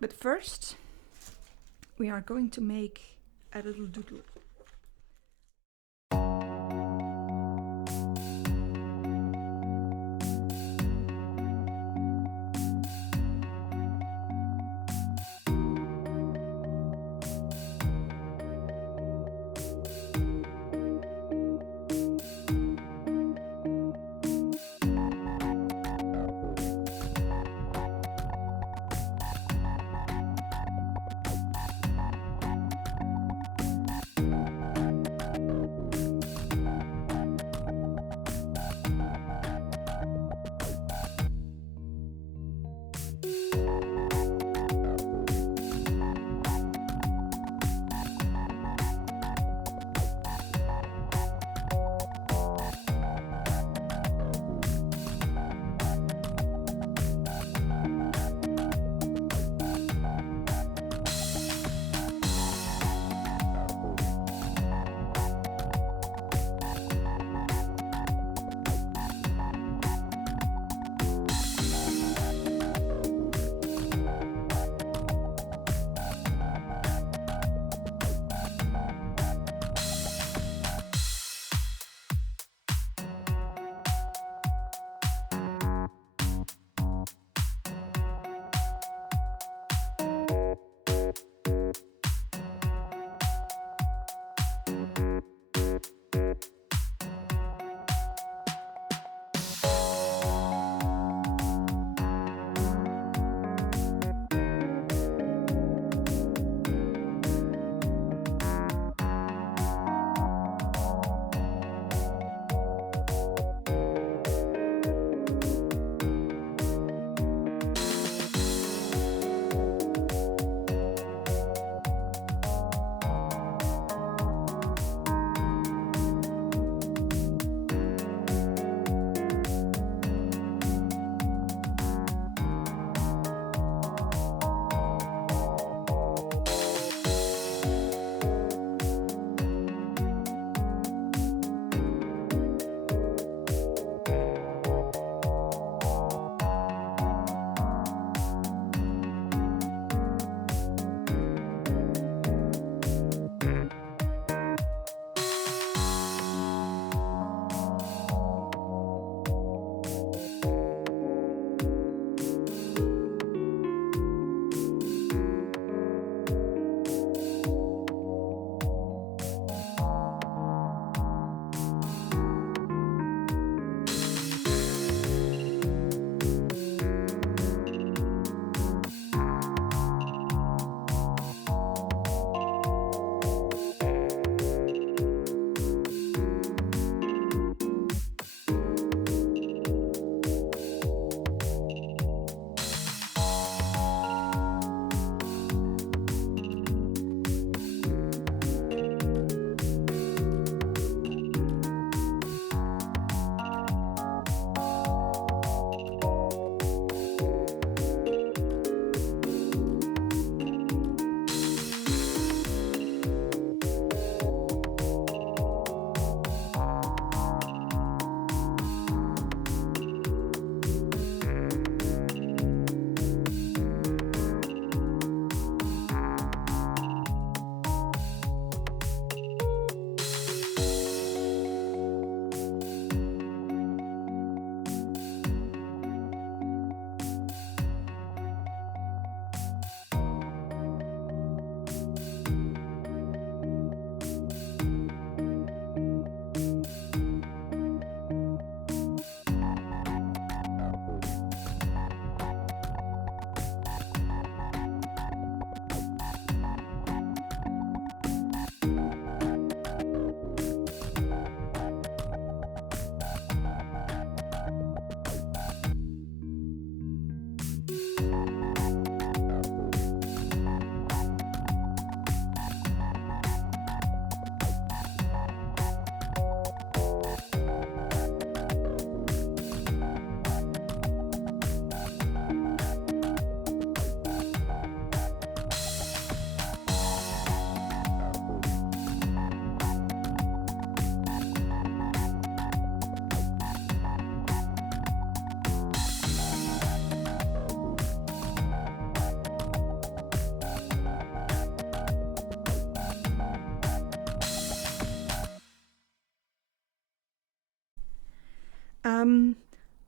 But first, we are going to make a little doodle.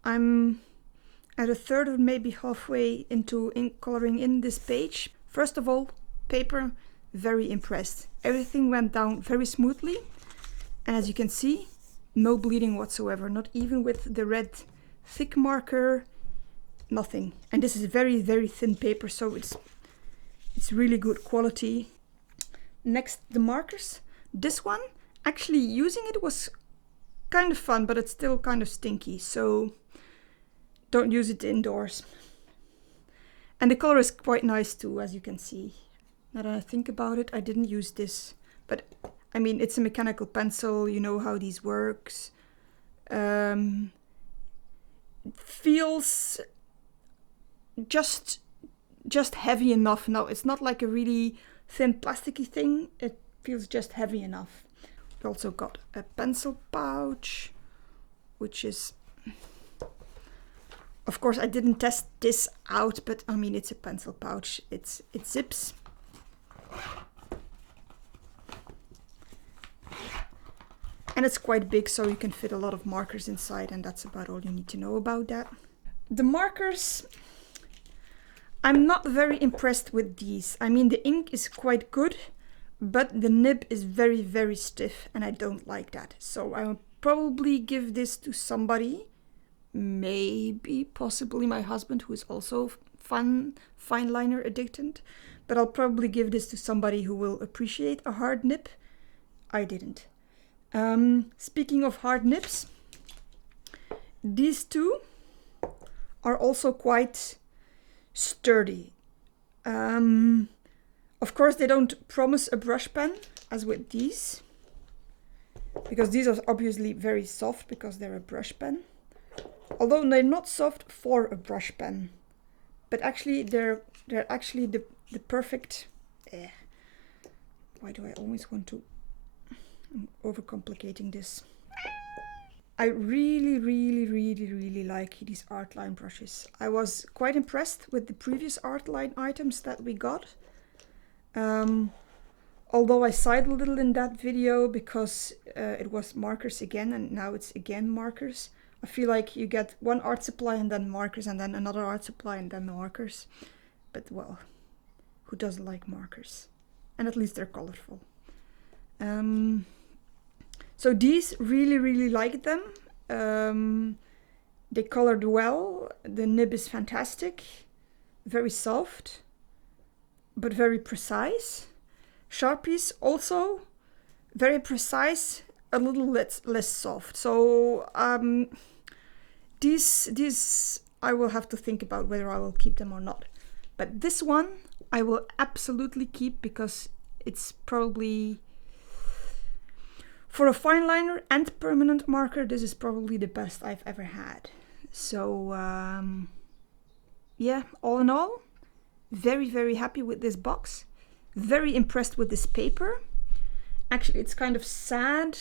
I'm at a third or maybe halfway into coloring in this page. First of all, paper, very impressed. Everything went down very smoothly, and as you can see, no bleeding whatsoever, not even with the red thick marker, nothing. And this is very, very thin paper, so it's really good quality. Next, the markers. This one, actually using it was kind of fun, but it's still kind of stinky, so don't use it indoors. And the color is quite nice too, as you can see. Now that I think about it, I didn't use this, but I mean, it's a mechanical pencil, you know how these works. It feels just heavy enough. Now, it's not like a really thin plasticky thing, it feels just heavy enough. We also got a pencil pouch, which is, of course I didn't test this out, but I mean, it's a pencil pouch, it zips. And it's quite big, so you can fit a lot of markers inside, and that's about all you need to know about that. The markers, I'm not very impressed with these. I mean, the ink is quite good, but the nib is very, very stiff, and I don't like that. So I will probably give this to somebody, maybe, possibly my husband, who is also fine liner addicted. But I'll probably give this to somebody who will appreciate a hard nib. I didn't. Speaking of hard nibs, these two are also quite sturdy. Of course, they don't promise a brush pen as with these, because these are obviously very soft because they're a brush pen. Although they're not soft for a brush pen, but actually they're actually the perfect. Why do I always want to? I'm overcomplicating this. I really like these art line brushes. I was quite impressed with the previous art line items that we got. Although I sighed a little in that video because it was markers again, and now it's again markers. I feel like you get one art supply and then markers, and then another art supply and then markers. But well, who doesn't like markers? And at least they're colorful. So these, really like them. They colored well. The nib is fantastic. Very soft, but very precise. Sharpies also very precise, a little less soft. So these I will have to think about whether I will keep them or not. But this one I will absolutely keep because it's probably, for a fine liner and permanent marker, this is probably the best I've ever had. So yeah, all in all, very happy with this box. Very impressed with this paper. Actually, it's kind of sad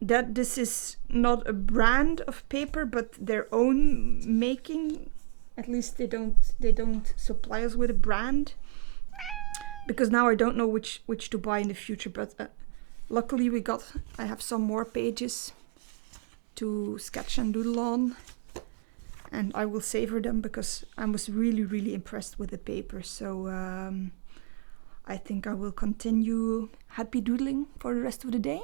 that this is not a brand of paper, but their own making. At least they don't supply us with a brand, because now I don't know which to buy in the future. But luckily I have some more pages to sketch and doodle on, and I will savor them because I was really impressed with the paper. So I think I will continue happy doodling for the rest of the day.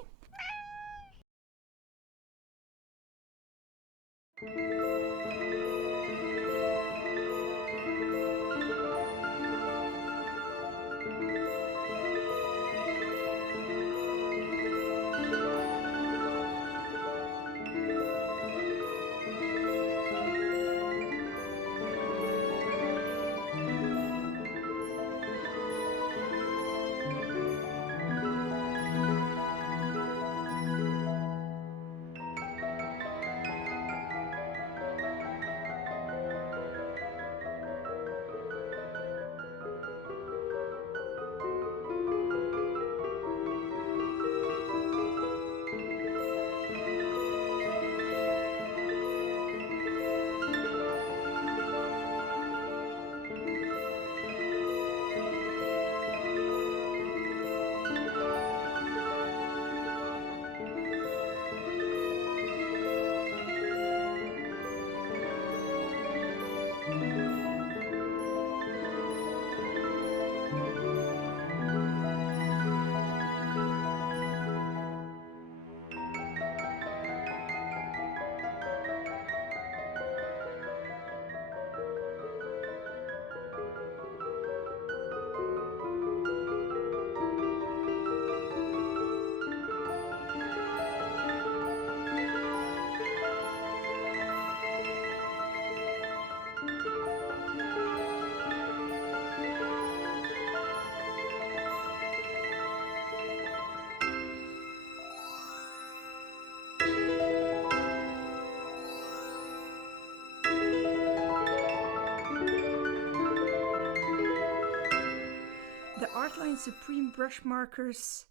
Artline Supreme brush markers,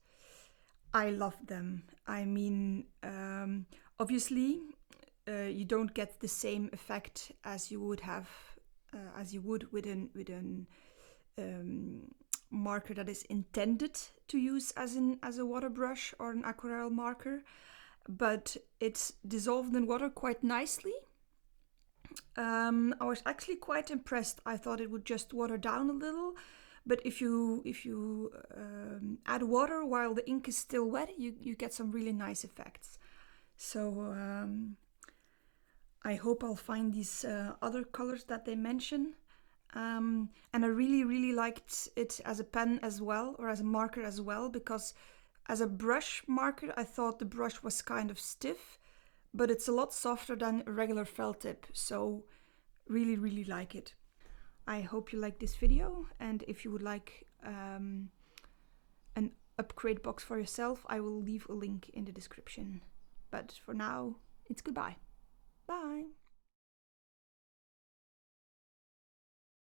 I love them. I mean, obviously, you don't get the same effect as you would have, as you would with an marker that is intended to use as a water brush or an aquarelle marker, but it's dissolved in water quite nicely. I was actually quite impressed. I thought it would just water down a little, but if you add water while the ink is still wet, you get some really nice effects. So I hope I'll find these other colors that they mention. And I really liked it as a pen as well, or as a marker as well, because as a brush marker, I thought the brush was kind of stiff, but it's a lot softer than a regular felt tip, so really like it. I hope you like this video, and if you would like an Upcrate box for yourself, I will leave a link in the description. But for now, it's goodbye. Bye!